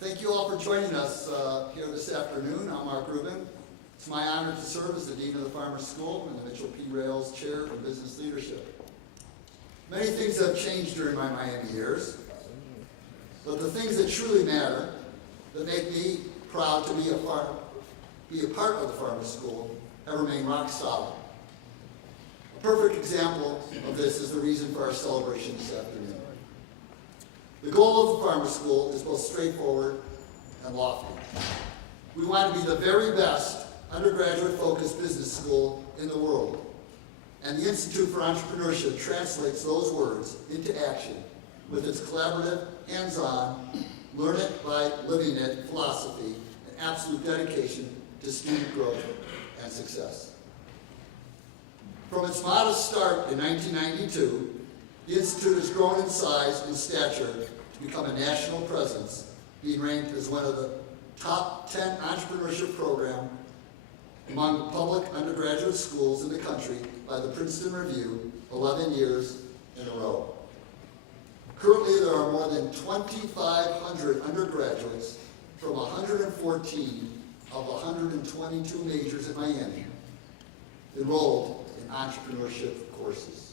Thank you all for joining us here this afternoon. I'm Mark Rubin. It's my honor to serve as the Dean of the Farmers School and the Mitchell P. Rails Chair for Business Leadership. Many things have changed during my Miami years, but the things that truly matter, that make me proud to be a part of the Farmers School, have remained rock solid. A perfect example of this is the reason for our celebration this afternoon. The goal of the Farmers School is both straightforward and lofty. We want to be the very best undergraduate-focused business school in the world. And the Institute for Entrepreneurship translates those words into action with its collaborative, hands-on, learn it by living it philosophy and absolute dedication to student growth and success. From its modest start in 1992, the Institute has grown in size and stature to become a national presence, being ranked as one of the top 10 entrepreneurship programs among public undergraduate schools in the country by the Princeton Review 11 years in a row. Currently, there are more than 2,500 undergraduates from 114 of 122 majors in Miami enrolled in entrepreneurship courses.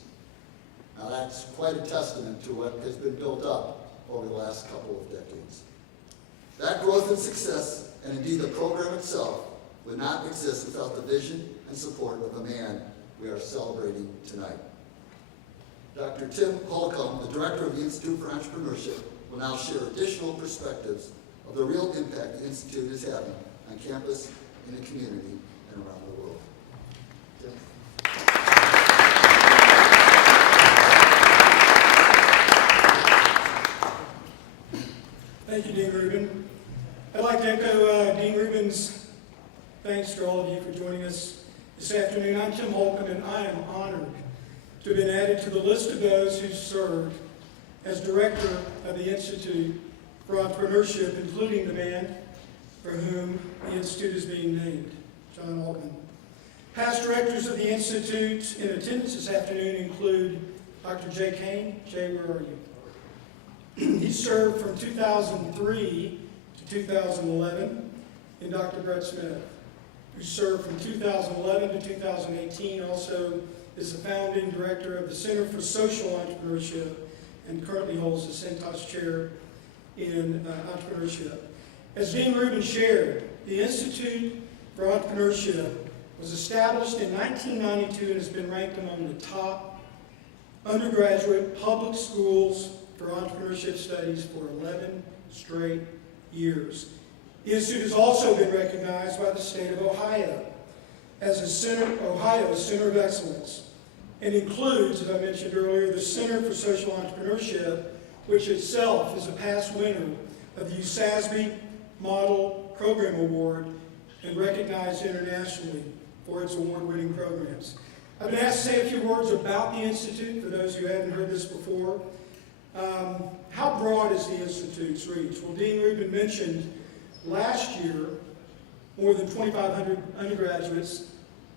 Now that's quite a testament to what has been built up over the last couple of decades. That growth and success, and indeed the program itself, would not exist without the vision and support of the man we are celebrating tonight. Dr. Tim Holcomb, the Director of the Institute for Entrepreneurship, will now share additional perspectives of the real impact the Institute is having on campus, in the community, and around the world. Tim? Thank you, Dean Rubin. I'd like to echo Dean Rubin's thanks to all of you for joining us this afternoon. I'm Tim Holcomb, and I am honored to have been added to the list of those who served as Director of the Institute for Entrepreneurship, including the man for whom the Institute is being named, John Altman. Past directors of the Institute in attendance this afternoon include Dr. Jay Kane. Jay, where are you? He served from 2003 to 2011, and Dr. Brett Smith, who served from 2011 to 2018, also is the founding director of the Center for Social Entrepreneurship and currently holds the Centos Chair in Entrepreneurship. As Dean Rubin shared, the Institute for Entrepreneurship was established in 1992 and has been ranked among the top undergraduate public schools for entrepreneurship studies for 11 straight years. The Institute has also been recognized by the state of Ohio as Ohio's Center of Excellence, and includes, as I mentioned earlier, the Center for Social Entrepreneurship, which itself is a past winner of the USASB Model Program Award and recognized internationally for its award-winning programs. I've been asked to say a few words about the Institute, for those who haven't heard this before. How broad is the Institute's reach? Well, Dean Rubin mentioned last year, more than 2,500 undergraduates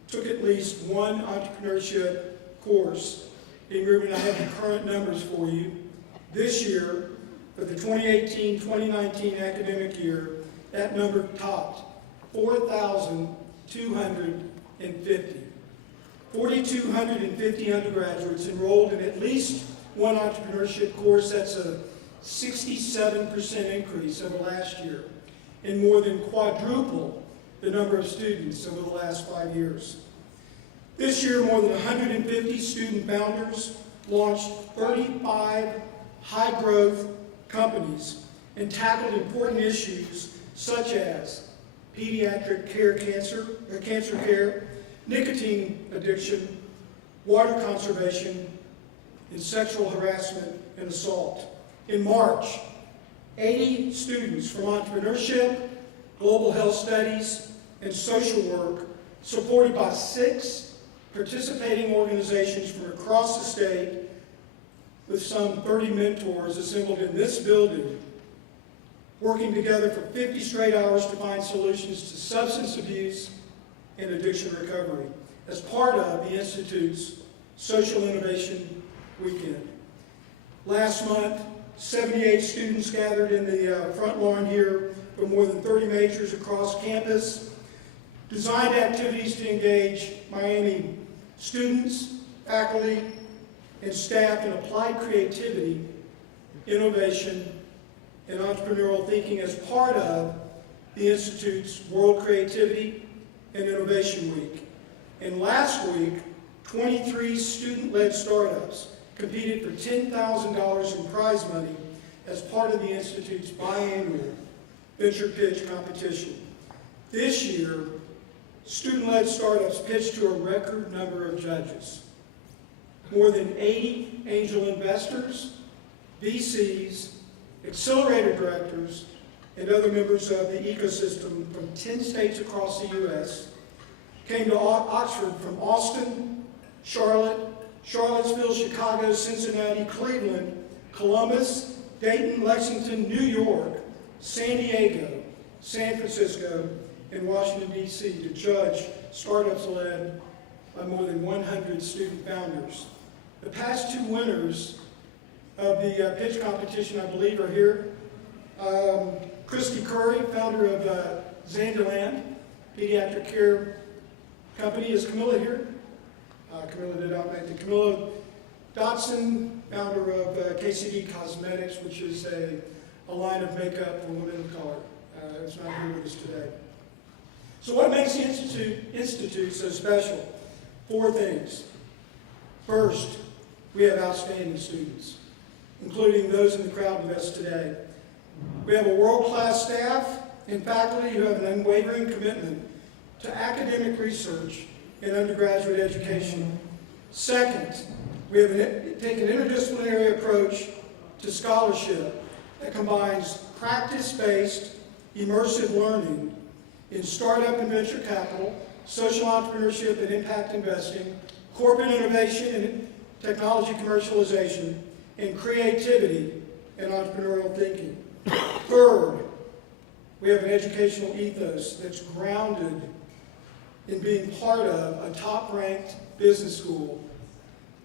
took at least one entrepreneurship course. Dean Rubin, I have the current numbers for you. This year, for the 2018-2019 academic year, that number topped 4,250. 4,250 undergraduates enrolled in at least one entrepreneurship course. That's a 67% increase over last year, and more than quadruple the number of students over the last 5 years. This year, more than 150 student founders launched 35 high-growth companies and tackled important issues such as pediatric cancer care, nicotine addiction, water conservation, and sexual harassment and assault. In March, 80 students from entrepreneurship, global health studies, and social work, supported by 6 participating organizations from across the state, with some 30 mentors assembled in this building, working together for 50 straight hours to find solutions to substance abuse and addiction recovery as part of the Institute's Social Innovation Weekend. Last month, 78 students gathered in the front lawn here from more than 30 majors across campus. Designed activities to engage Miami students, faculty, and staff in applied creativity, innovation, and entrepreneurial thinking as part of the Institute's World Creativity and Innovation Week. And last week, 23 student-led startups competed for $10,000 in prize money as part of the Institute's biannual venture pitch competition. This year, student-led startups pitched to a record number of judges. More than 80 angel investors, VCs, accelerator directors, and other members of the ecosystem from 10 states across the U.S. came to Oxford from Austin, Charlotte, Charlottesville, Chicago, Cincinnati, Cleveland, Columbus, Dayton, Lexington, New York, San Diego, San Francisco, and Washington, D.C. to judge startups led by more than 100 student founders. The past two winners of the pitch competition, I believe, are here. Christy Curry, founder of Zanderland Pediatric Care Company. Is Camilla here? Camilla did not make it. Camilla Dotson, founder of KCD Cosmetics, which is a line of makeup for women of color. It's not here with us today. So what makes the Institute so special? 4 things. First, we have outstanding students, including those in the crowd with us today. We have a world-class staff and faculty who have an unwavering commitment to academic research and undergraduate education. Second, we have taken an interdisciplinary approach to scholarship that combines practice-based, immersive learning in startup and venture capital, social entrepreneurship and impact investing, corporate innovation and technology commercialization, and creativity and entrepreneurial thinking. Third, we have an educational ethos that's grounded in being part of a top-ranked business school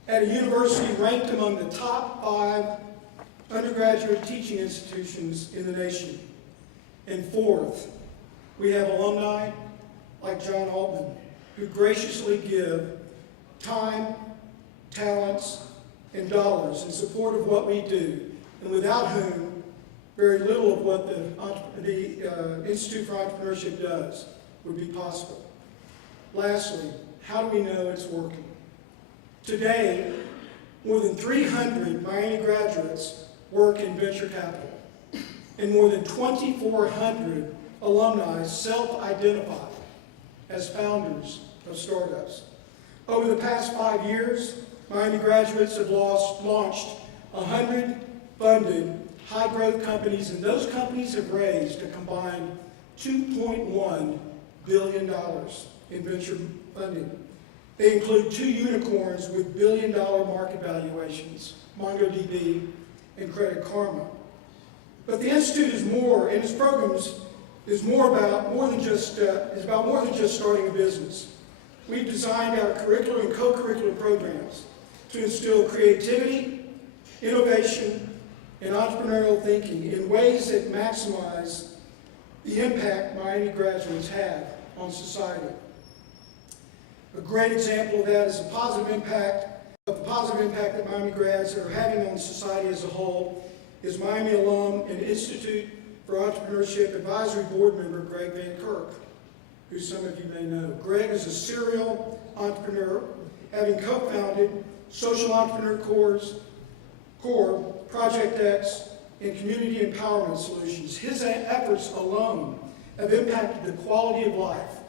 at a university ranked among the top 5 undergraduate teaching institutions in the nation. And fourth, we have alumni like John Altman, who graciously give time, talents, and dollars in support of what we do, and without whom very little of what the Institute for Entrepreneurship does would be possible. Lastly, how do we know it's working? Today, more than 300 Miami graduates work in venture capital, and more than 2,400 alumni self-identify as founders of startups. Over the past 5 years, Miami graduates have launched 100 funded high-growth companies, and those companies have raised a combined $2.1 billion in venture funding. They include 2 unicorns with billion-dollar market valuations, MongoDB and Credit Karma. But the Institute is more, and its programs is about more than just starting a business. We've designed our curricular and co-curricular programs to instill creativity, innovation, and entrepreneurial thinking in ways that maximize the impact Miami graduates have on society. A great example of that is the positive impact that Miami grads are having on society as a whole is Miami alum and Institute for Entrepreneurship Advisory Board member Greg Van Kirk, who some of you may know. Greg is a serial entrepreneur, having co-founded Social Entrepreneur Core, Project X, and Community Empowerment Solutions. His efforts alone have impacted the quality of life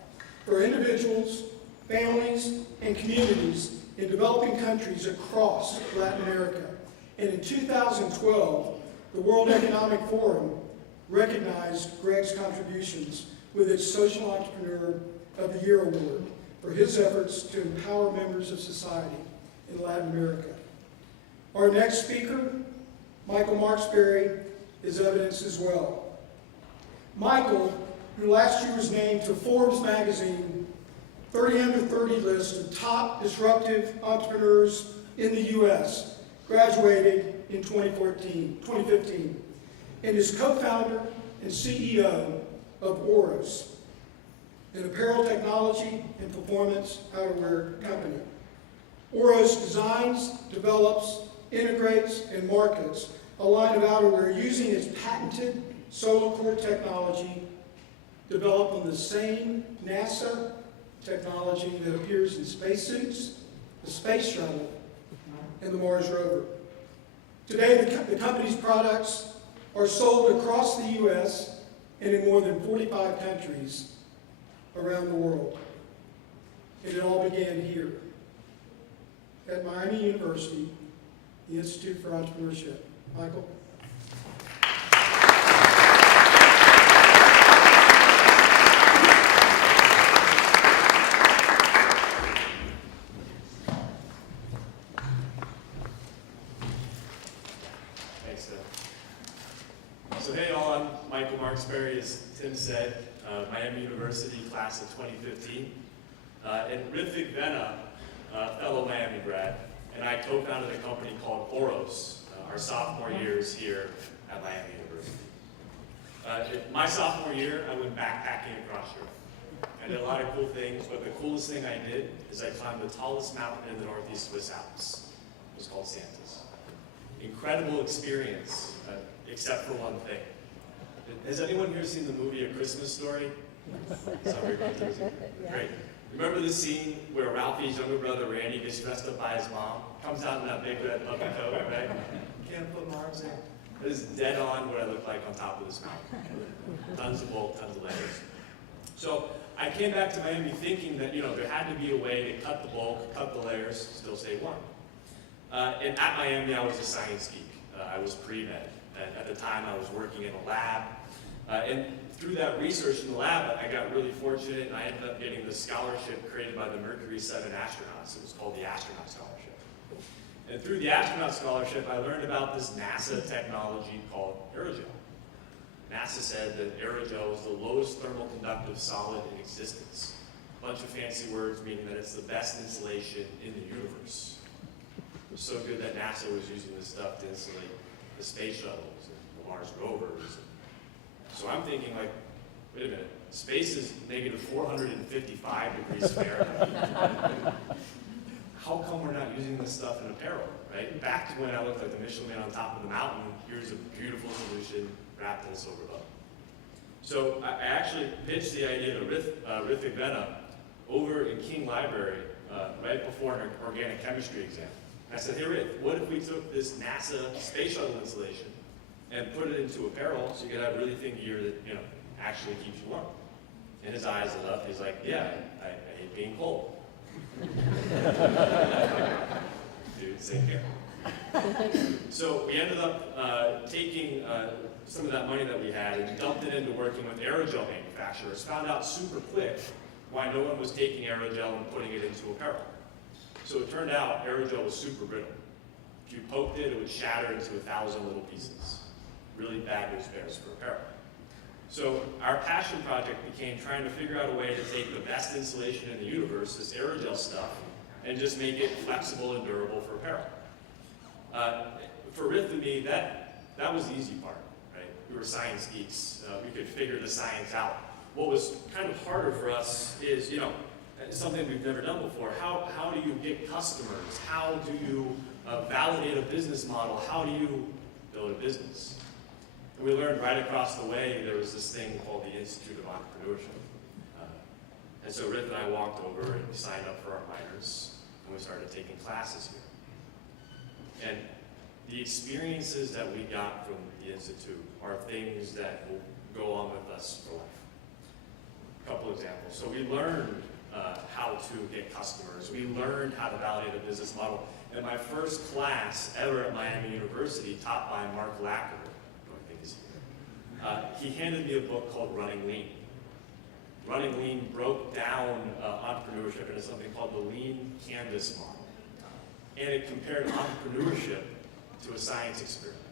for individuals, families, and communities in developing countries across Latin America. And in 2012, the World Economic Forum recognized Greg's contributions with its Social Entrepreneur of the Year Award for his efforts to empower members of society in Latin America. Our next speaker, Michael Marksberry, is evidence as well. Michael, who last year was named to Forbes magazine 30 under 30 list of top disruptive entrepreneurs in the U.S., graduated in 2015, and is co-founder and CEO of Oros, an apparel technology and performance outerwear company. Oros designs, develops, integrates, and markets a line of outerwear using its patented solar core technology developed on the same NASA technology that appears in spacesuits, the space shuttle, and the Mars rover. Today, the company's products are sold across the U.S. and in more than 45 countries around the world. And it all began here at Miami University, the Institute for Entrepreneurship. Michael? Thanks, Tim. So hey all, I'm Michael Marksberry, as Tim said, Miami University class of 2015. And Rithvik Venna, fellow Miami grad, and I co-founded a company called Oros, our sophomore years here at Miami University. My sophomore year, I went backpacking across Europe. I did a lot of cool things, but the coolest thing I did is I climbed the tallest mountain in the Northeast Swiss Alps. It was called Santos. Incredible experience, except for one thing. Has anyone here seen the movie A Christmas Story? Great. Remember the scene where Ralphie's younger brother Randy gets dressed up by his mom, comes out in that big red puppy coat, right? Can't put my arms in. That is dead on what I look like on top of this mountain. Tons of bulk, tons of layers. So I came back to Miami thinking that there had to be a way to cut the bulk, cut the layers, still stay warm. And at Miami, I was a science geek. I was pre-med. At the time, I was working in a lab. And through that research in the lab, I got really fortunate, and I ended up getting this scholarship created by the Mercury 7 astronauts. It was called the Astronaut Scholarship. And through the Astronaut Scholarship, I learned about this NASA technology called aerogel. NASA said that aerogel is the lowest thermal conductive solid in existence. A bunch of fancy words meaning that it's the best insulation in the universe. It was so good that NASA was using this stuff to insulate the space shuttles and the Mars rovers. So I'm thinking, like, wait a minute, space is negative 455 degrees Fahrenheit. How come we're not using this stuff in apparel, right? Back to when I looked like the Michelin Man on top of the mountain, here's a beautiful solution wrapped in a silver bow. So I actually pitched the idea to Rithvik Venna over in King Library right before an organic chemistry exam. I said, hey Rith, what if we took this NASA space shuttle installation and put it into apparel so you could have really thin gear that actually keeps you warm? And his eyes lit up. He's like, yeah, I hate being cold. Dude, same here. So we ended up taking some of that money that we had and dumped it into working with aerogel manufacturers. Found out super quick why no one was taking aerogel and putting it into apparel. So it turned out aerogel was super brittle. If you poked it, it would shatter into 1,000 little pieces. Really bad news bears for apparel. So our passion project became trying to figure out a way to take the best insulation in the universe, this aerogel stuff, and just make it flexible and durable for apparel. For Rith and me, that was the easy part, right? We were science geeks. We could figure the science out. What was kind of harder for us is, something we've never done before. How do you get customers? How do you validate a business model? How do you build a business? And we learned right across the way there was this thing called the Institute of Entrepreneurship. And so Rith and I walked over and we signed up for our minors and we started taking classes here. And the experiences that we got from the Institute are things that will go on with us for life. A couple examples. So we learned how to get customers. We learned how to validate a business model. And my first class ever at Miami University, taught by Mark Lacker, who I think is here, he handed me a book called Running Lean. Running Lean broke down entrepreneurship into something called the Lean Canvas model. And it compared entrepreneurship to a science experiment.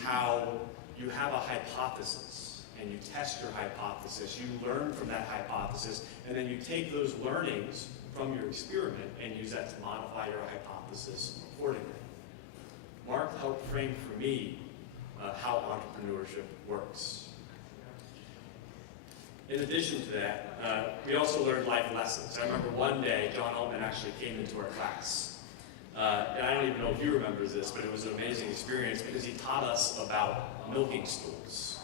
How you have a hypothesis, and you test your hypothesis, you learn from that hypothesis, and then you take those learnings from your experiment and use that to modify your hypothesis accordingly. Mark helped frame for me how entrepreneurship works. In addition to that, we also learned life lessons. I remember one day, John Altman actually came into our class. And I don't even know if he remembers this, but it was an amazing experience because he taught us about milking stools.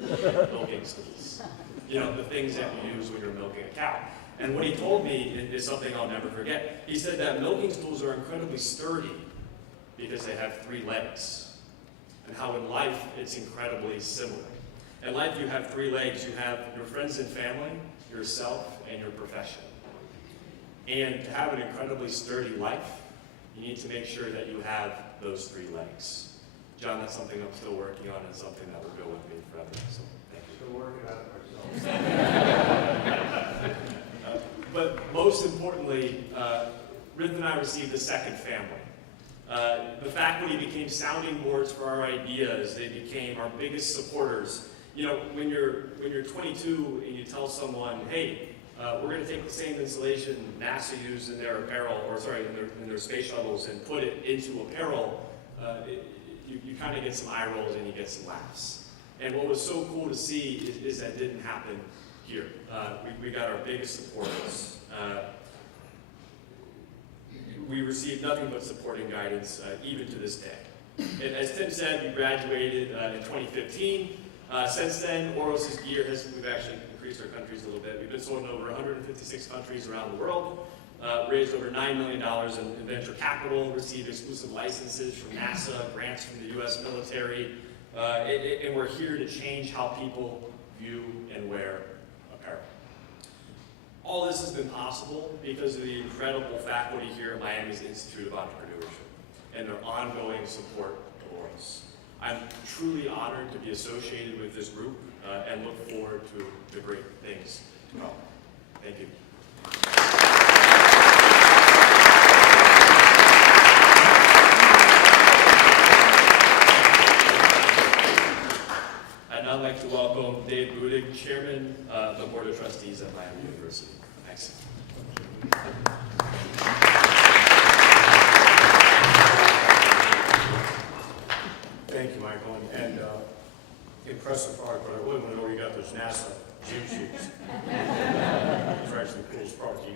Milking stools. You know, the things that you use when you're milking a cow. And what he told me is something I'll never forget. He said that milking stools are incredibly sturdy because they have 3 legs. And how in life it's incredibly similar. In life you have 3 legs. You have your friends and family, yourself, and your profession. And to have an incredibly sturdy life, you need to make sure that you have those 3 legs. John, that's something I'm still working on and something that will go with me forever. So thank you. Still working on it ourselves. But most importantly, Ruth and I received a second family. The faculty became sounding boards for our ideas. They became our biggest supporters. You know, when you're 22 and you tell someone, hey, we're going to take the same insulation NASA used in their apparel, or sorry, in their space shuttles, and put it into apparel, you kind of get some eye rolls and you get some laughs. And what was so cool to see is that didn't happen here. We got our biggest supporters. We received nothing but supporting guidance, even to this day. And as Tim said, we graduated in 2015. Since then, Oros' gear we've actually increased our countries a little bit. We've been sold in over 156 countries around the world, raised over $9 million in venture capital, received exclusive licenses from NASA, grants from the US military, and we're here to change how people view and wear apparel. All this has been possible because of the incredible faculty here at Miami's Institute of Entrepreneurship and their ongoing support to Oros. I'm truly honored to be associated with this group and look forward to the great things to come. Thank you. I'd now like to welcome Dave Budig, Chairman of the Board of Trustees at Miami University. Thanks. Thank you, Michael, and impressive product, but I really want to know where you got those NASA gym shoes. It's actually the coolest product you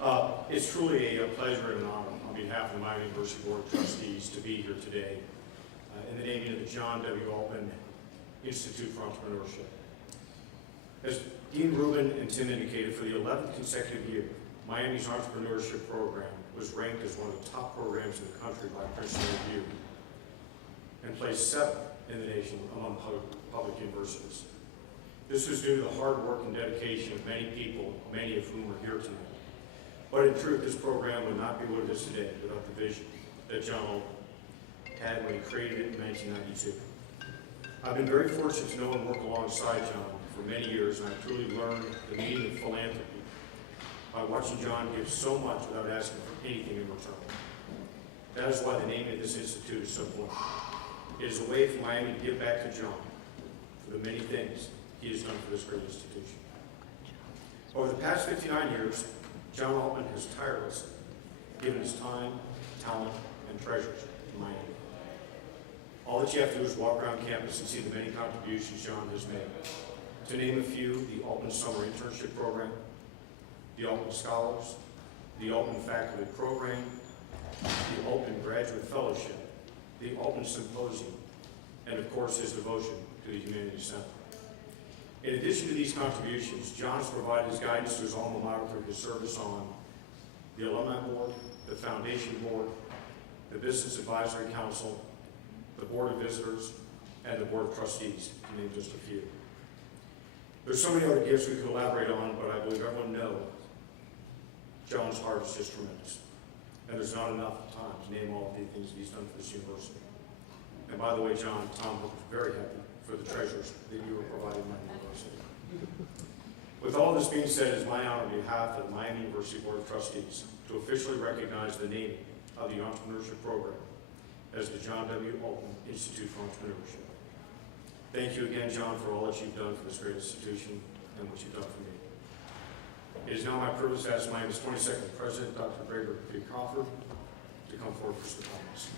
got. It's truly a pleasure and an honor on behalf of the Miami University Board of Trustees to be here today in the naming of the John W. Altman Institute for Entrepreneurship. As Dean Rubin and Tim indicated, for the 11th consecutive year, Miami's entrepreneurship program was ranked as one of the top programs in the country by Princeton Review and placed 7th in the nation among public universities. This was due to the hard work and dedication of many people, many of whom are here tonight. But in truth, this program would not be what it is today without the vision that John Altman had when he created it in 1992. I've been very fortunate to know and work alongside John for many years, and I've truly learned the meaning of philanthropy by watching John give so much without asking for anything in return. That is why the name of this institute is so important. It is a way for Miami to give back to John for the many things he has done for this great institution. Over the past 59 years, John Altman has tirelessly given his time, talent, and treasures to Miami. All that you have to do is walk around campus and see the many contributions John has made. To name a few, the Altman Summer Internship Program, the Altman Scholars, the Altman Faculty Program, the Altman Graduate Fellowship, the Altman Symposium, and of course his devotion to the Humanities Center. In addition to these contributions, John has provided his guidance to his alma mater through his service on the Alumni Board, the Foundation Board, the Business Advisory Council, the Board of Visitors, and the Board of Trustees, to name just a few. There's so many other gifts we could elaborate on, but I believe everyone knows John's heart is just tremendous. And there's not enough time to name all of the things he's done for this university. And by the way, John, Tom was very happy for the treasures that you were providing my university. With all this being said, it's my honor on behalf of the Miami University Board of Trustees to officially recognize the naming of the entrepreneurship program as the John W. Altman Institute for Entrepreneurship. Thank you again, John, for all that you've done for this great institution and what you've done for me. It is now my privilege to ask Miami's 22nd President, Dr. Gregory P. Crawford, to come forward for some comments.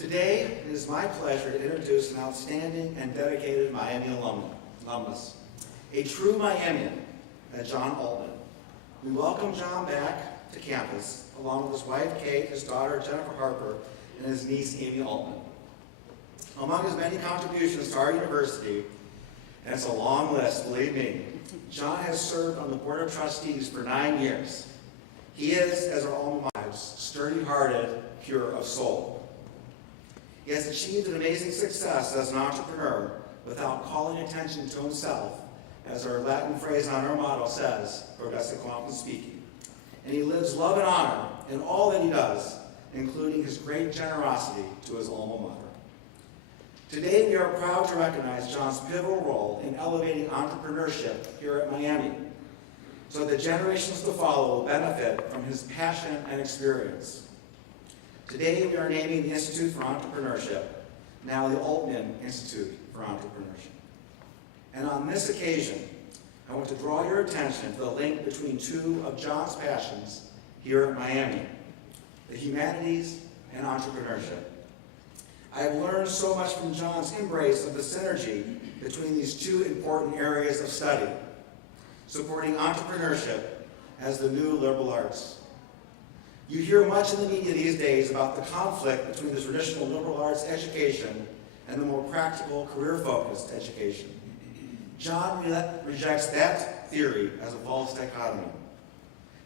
Today, it is my pleasure to introduce an outstanding and dedicated Miami alumnus, a true Miamian, John Altman. We welcome John back to campus, along with his wife, Kate, his daughter, Jennifer Harper, and his niece, Amy Altman. Among his many contributions to our university, and it's a long list, believe me, John has served on the Board of Trustees for 9 years. He is, as our alma mater, sturdy-hearted, pure of soul. He has achieved an amazing success as an entrepreneur without calling attention to himself, as our Latin phrase on our motto says, progresse quantum speaking. And he lives love and honor in all that he does, including his great generosity to his alma mater. Today, we are proud to recognize John's pivotal role in elevating entrepreneurship here at Miami, so that generations to follow will benefit from his passion and experience. Today, we are naming the Institute for Entrepreneurship, now the Altman Institute for Entrepreneurship. And on this occasion, I want to draw your attention to the link between two of John's passions here at Miami, the humanities and entrepreneurship. I have learned so much from John's embrace of the synergy between these two important areas of study, supporting entrepreneurship as the new liberal arts. You hear much in the media these days about the conflict between the traditional liberal arts education and the more practical, career-focused education. John rejects that theory as a false dichotomy.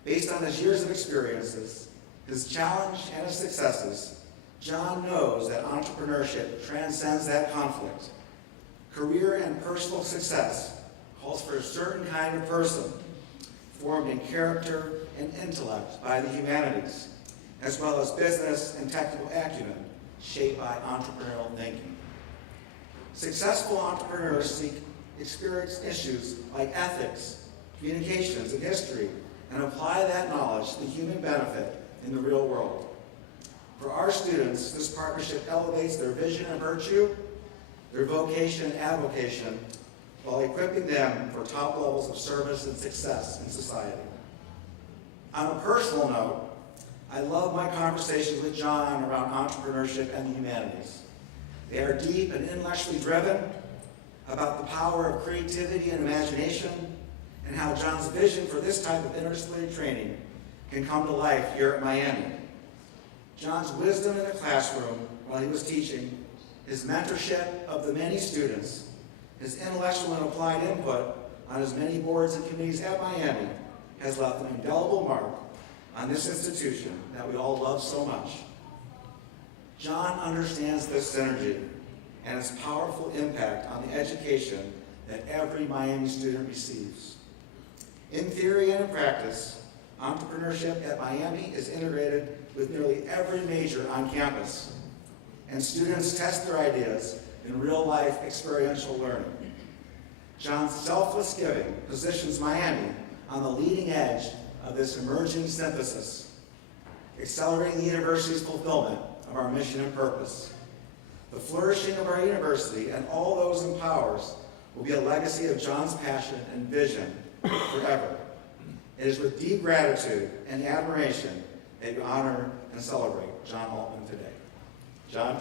Based on his years of experiences, his challenge and his successes, John knows that entrepreneurship transcends that conflict. Career and personal success calls for a certain kind of person, formed in character and intellect by the humanities, as well as business and technical acumen shaped by entrepreneurial thinking. Successful entrepreneurs experience issues like ethics, communications, and history, and apply that knowledge to the human benefit in the real world. For our students, this partnership elevates their vision and virtue, their vocation and avocation, while equipping them for top levels of service and success in society. On a personal note, I love my conversations with John around entrepreneurship and the humanities. They are deep and intellectually driven about the power of creativity and imagination, and how John's vision for this type of interdisciplinary training can come to life here at Miami. John's wisdom in the classroom while he was teaching, his mentorship of the many students, his intellectual and applied input on his many boards and committees at Miami has left an indelible mark on this institution that we all love so much. John understands this synergy and its powerful impact on the education that every Miami student receives. In theory and in practice, entrepreneurship at Miami is integrated with nearly every major on campus, and students test their ideas in real-life experiential learning. John's selfless giving positions Miami on the leading edge of this emerging synthesis, accelerating the university's fulfillment of our mission and purpose. The flourishing of our university and all those it empowers will be a legacy of John's passion and vision forever. It is with deep gratitude and admiration that we honor and celebrate John Altman today. John?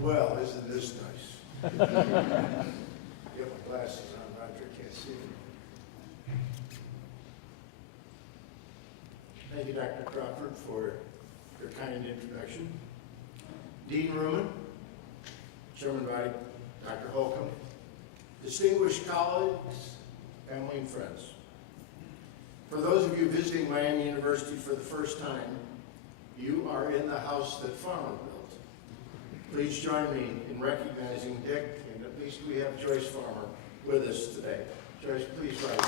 Well, isn't this nice? Get my glasses on, Roger, can't see them. Thank you, Dr. Crawford, for your kind introduction. Dean Ruman, Chairman Wright, Dr. Holcomb, distinguished colleagues, family, and friends. For those of you visiting Miami University for the first time, you are in the house that Farmer built. Please join me in recognizing Dick, and at least we have Joyce Farmer with us today. Joyce, please rise.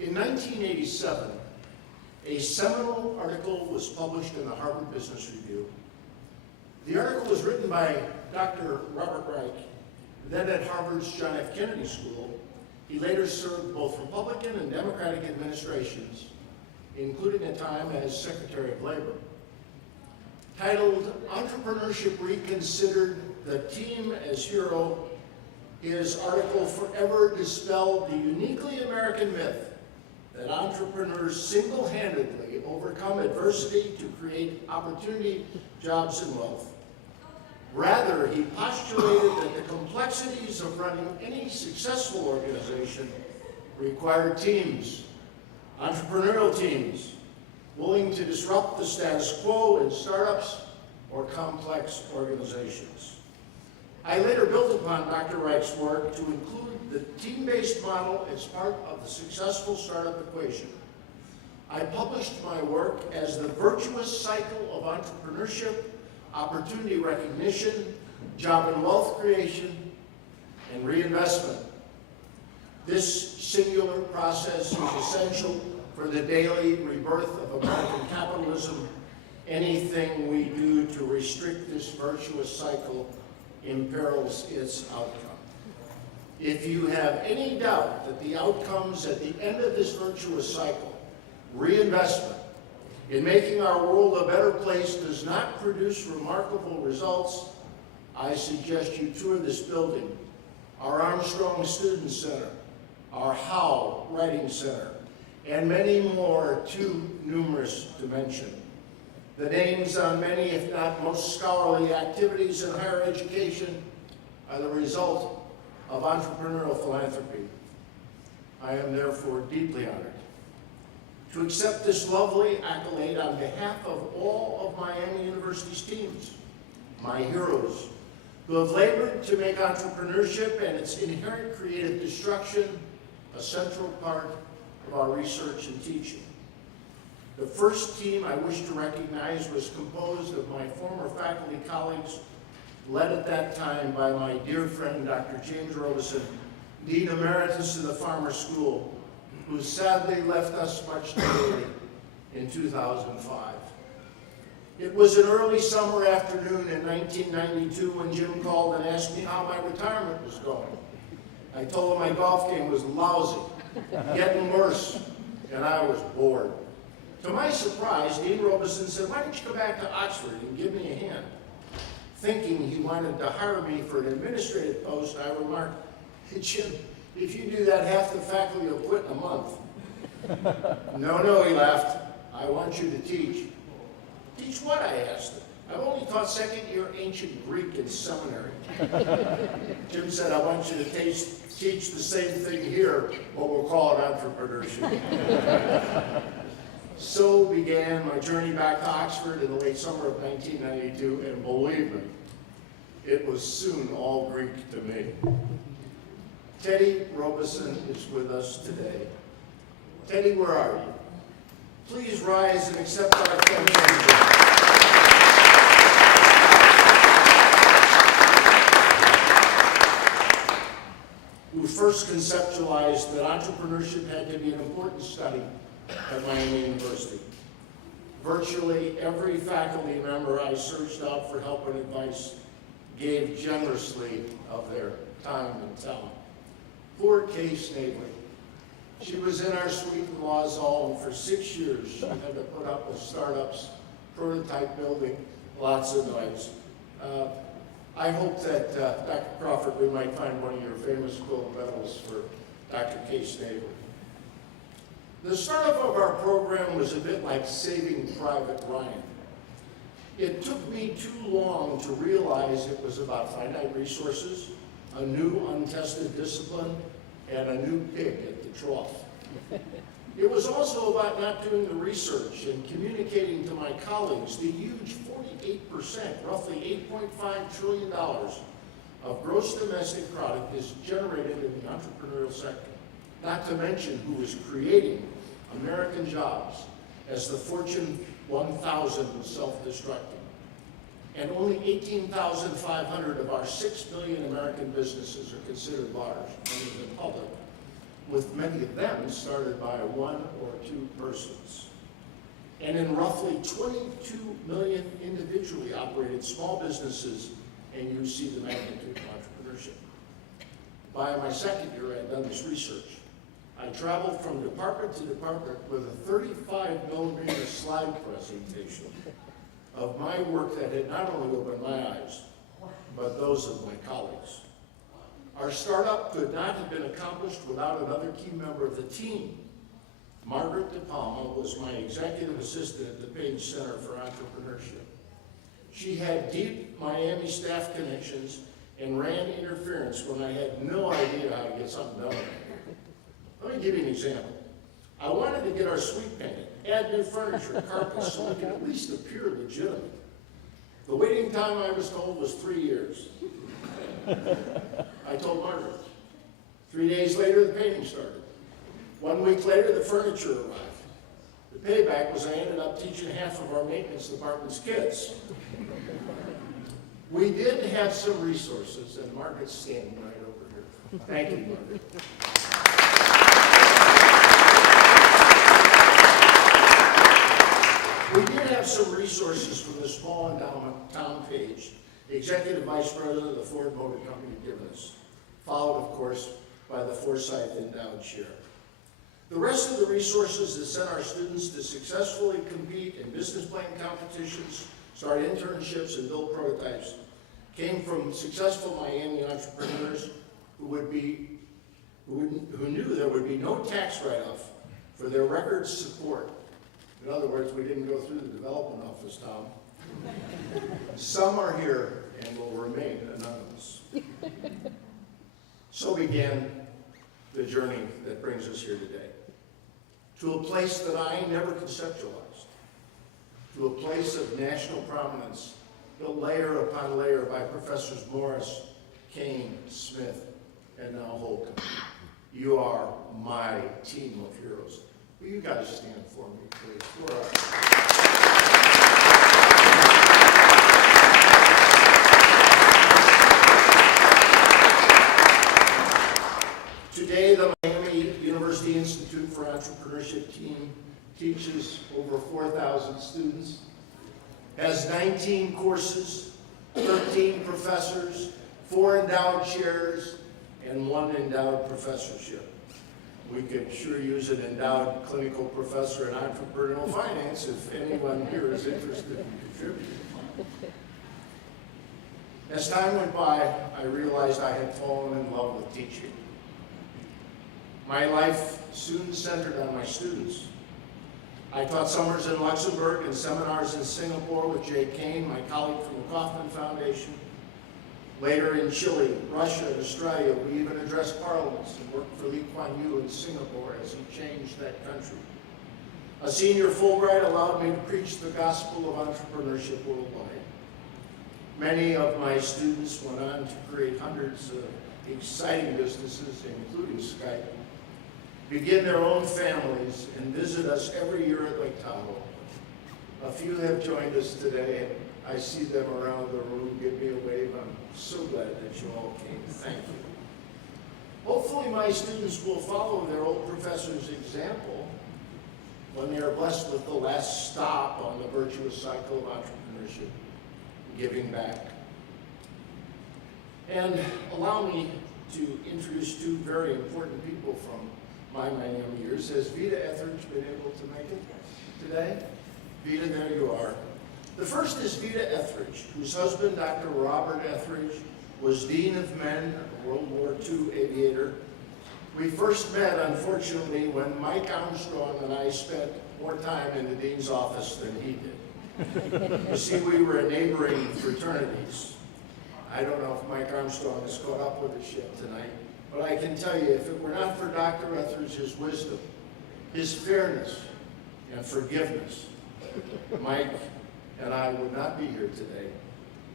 In 1987, a seminal article was published in the Harvard Business Review. The article was written by Dr. Robert Reich, then at Harvard's John F. Kennedy School, He later served both Republican and Democratic administrations, including a time as Secretary of Labor. Titled Entrepreneurship Reconsidered, The Team as Hero, his article forever dispelled the uniquely American myth that entrepreneurs single-handedly overcome adversity to create opportunity, jobs, and wealth. Rather, he postulated that the complexities of running any successful organization required teams, entrepreneurial teams, willing to disrupt the status quo in startups or complex organizations. I later built upon Dr. Reich's work to include the team-based model as part of the successful startup equation. I published my work as the virtuous cycle of entrepreneurship, opportunity recognition, job and wealth creation, and reinvestment. This singular process is essential for the daily rebirth of American capitalism. Anything we do to restrict this virtuous cycle imperils its outcome. If you have any doubt that the outcomes at the end of this virtuous cycle, reinvestment, in making our world a better place does not produce remarkable results, I suggest you tour this building, our Armstrong Student Center, our Howe Writing Center, and many more too numerous to mention. The names on many, if not most, scholarly activities in higher education are the result of entrepreneurial philanthropy. I am therefore deeply honored to accept this lovely accolade on behalf of all of Miami University's teams, my heroes, who have labored to make entrepreneurship and its inherent creative destruction a central part of our research and teaching. The first team I wish to recognize was composed of my former faculty colleagues, led at that time by my dear friend, Dr. James Robeson, Dean Emeritus of the Farmer School, who sadly left us much too early in 2005. It was an early summer afternoon in 1992 when Jim called and asked me how my retirement was going. I told him my golf game was lousy, getting worse, and I was bored. To my surprise, Dean Robeson said, "Why don't you go back to Oxford and give me a hand?" Thinking he wanted to hire me for an administrative post, I remarked, "Hey, Jim, if you do that, half the faculty will quit in a month." No, he laughed. "I want you to teach." "Teach what?" I asked him. "I've only taught second-year ancient Greek in seminary." Jim said, "I want you to teach the same thing here, but we'll call it entrepreneurship." So began my journey back to Oxford in the late summer of 1992, and believe me, it was soon all Greek to me. Teddy Robeson is with us today. Teddy, where are you? Please rise and accept our attention. Who first conceptualized that entrepreneurship had to be an important study at Miami University. Virtually every faculty member I searched out for help and advice gave generously of their time and talent. Poor Kay Snavely. She was in our suite in Lawsall, and for 6 years she had to put up with startups, prototype building, lots of noise. I hope that, Dr. Crawford, we might find one of your famous gold medals for Dr. Kay Snavely. The startup of our program was a bit like Saving Private Ryan. It took me too long to realize it was about finite resources, a new untested discipline, and a new pig at the trough. It was also about not doing the research and communicating to my colleagues the huge 48%, roughly $8.5 trillion of gross domestic product is generated in the entrepreneurial sector. Not to mention who is creating American jobs as the Fortune 1000 was self-destructing. And only 18,500 of our 6 million American businesses are considered large, many of them public, with many of them started by 1 or 2 persons. And in roughly 22 million individually operated small businesses, and you see the magnitude of entrepreneurship. By my second year, I'd done this research. I traveled from department to department with a 35mm slide presentation of my work that had not only opened my eyes, but those of my colleagues. Our startup could not have been accomplished without another key member of the team. Margaret De Palma was my executive assistant at the Page Center for Entrepreneurship. She had deep Miami staff connections and ran interference when I had no idea how to get something done. Let me give you an example. I wanted to get our suite painted, add new furniture, carpets, so we could at least appear legitimate. The waiting time, I was told, was 3 years. I told Margaret. 3 days later, the painting started. 1 week later, the furniture arrived. The payback was I ended up teaching half of our maintenance department's kids. We did have some resources, and Margaret's standing right over here. Thank you, Margaret. We did have some resources from the small endowment Tom Page, the executive vice president of the Ford Motor Company, had given us, followed, of course, by the Forsyth Endowed Chair. The rest of the resources that sent our students to successfully compete in business plan competitions, start internships, and build prototypes came from successful Miami entrepreneurs who knew there would be no tax write-off for their record support. In other words, we didn't go through the development office, Tom. Some are here and will remain anonymous. So began the journey that brings us here today. To a place that I never conceptualized. To a place of national prominence, built layer upon layer by Professors Morris, Kane, Smith, and now Holcomb. You are my team of heroes. Will you guys stand for me, please? We're up. Today, the Miami University Institute for Entrepreneurship team teaches over 4,000 students, has 19 courses, 13 professors, 4 endowed chairs, and 1 endowed professorship. We could sure use an endowed clinical professor in entrepreneurial finance if anyone here is interested in contributing. As time went by, I realized I had fallen in love with teaching. My life soon centered on my students. I taught summers in Luxembourg and seminars in Singapore with Jay Kane, my colleague from the Kauffman Foundation. Later in Chile, Russia, and Australia, we even addressed parliaments and worked for Lee Kuan Yew in Singapore as he changed that country. A senior Fulbright allowed me to preach the gospel of entrepreneurship worldwide. Many of my students went on to create hundreds of exciting businesses, including Skype, begin their own families, and visit us every year at Lake Tahoe. A few have joined us today. I see them around the room. Give me a wave. I'm so glad that you all came. Thank you. Hopefully my students will follow their old professor's example when they are blessed with the last stop on the virtuous cycle of entrepreneurship, giving back. And allow me to introduce 2 very important people from my Miami years. Has Vita Etheridge been able to make it today? Vita, there you are. The first is Vita Etheridge, whose husband, Dr. Robert Etheridge, was Dean of Men, a World War II aviator. We first met, unfortunately, when Mike Armstrong and I spent more time in the Dean's office than he did. You see, we were in neighboring fraternities. I don't know if Mike Armstrong is caught up with the ship tonight, but I can tell you, if it were not for Dr. Etheridge's wisdom, his fairness, and forgiveness, Mike and I would not be here today.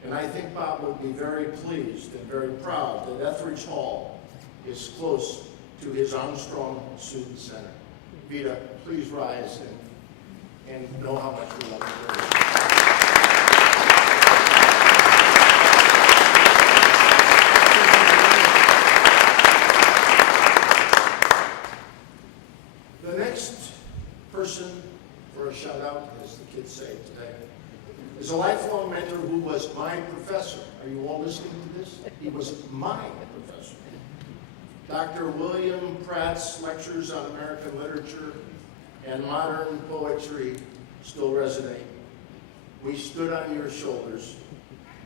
And I think Bob would be very pleased and very proud that Etheridge Hall is close to his Armstrong Student Center. Vita, please rise and know how much we love you. The next person for a shout out, as the kids say today, is a lifelong mentor who was my professor. Are you all listening to this? He was my professor. Dr. William Pratt's lectures on American literature and modern poetry still resonate. We stood on your shoulders.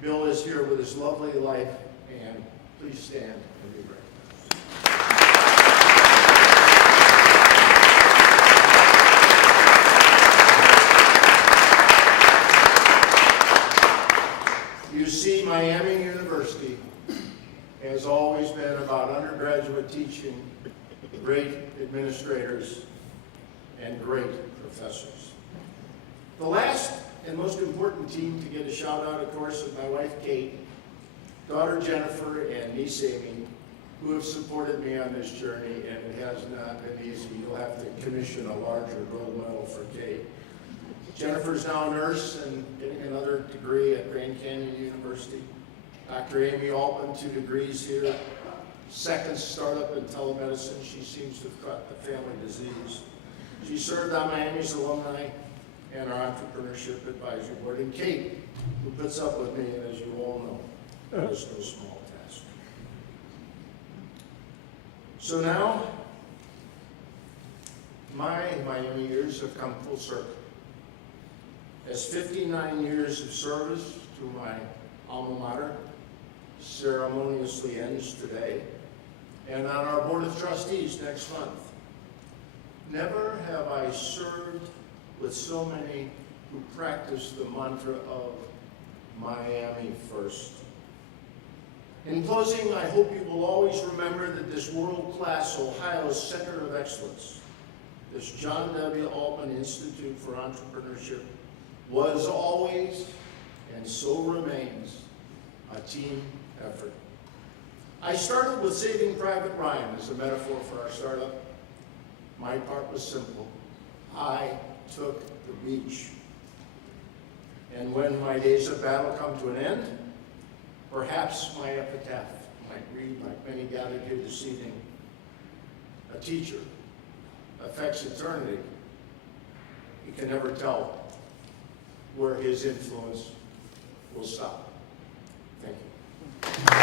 Bill is here with his lovely life, and please stand and be recognized. You see, Miami University has always been about undergraduate teaching, great administrators, and great professors. The last and most important team to get a shout out, of course, is my wife Kate, daughter Jennifer, and niece Amy, who have supported me on this journey, and it has not been easy. You'll have to commission a larger gold medal for Kate. Jennifer's now a nurse and getting another degree at Grand Canyon University. Dr. Amy Altman, 2 degrees here. Second startup in telemedicine. She seems to have caught the family disease. She served on Miami's alumni and our Entrepreneurship Advisory Board. And Kate, who puts up with me, and as you all know, that is no small task. So now, my Miami years have come full circle. As 59 years of service to my alma mater ceremoniously ends today, and on our Board of Trustees next month, never have I served with so many who practice the mantra of Miami first. In closing, I hope you will always remember that this world-class Ohio Center of Excellence, this John W. Altman Institute for Entrepreneurship, was always and so remains a team effort. I started with Saving Private Ryan as a metaphor for our startup. My part was simple. I took the beach. And when my days of battle come to an end, perhaps my epitaph might read, like many gathered here this evening, a teacher affects eternity. You can never tell where his influence will stop. Thank you.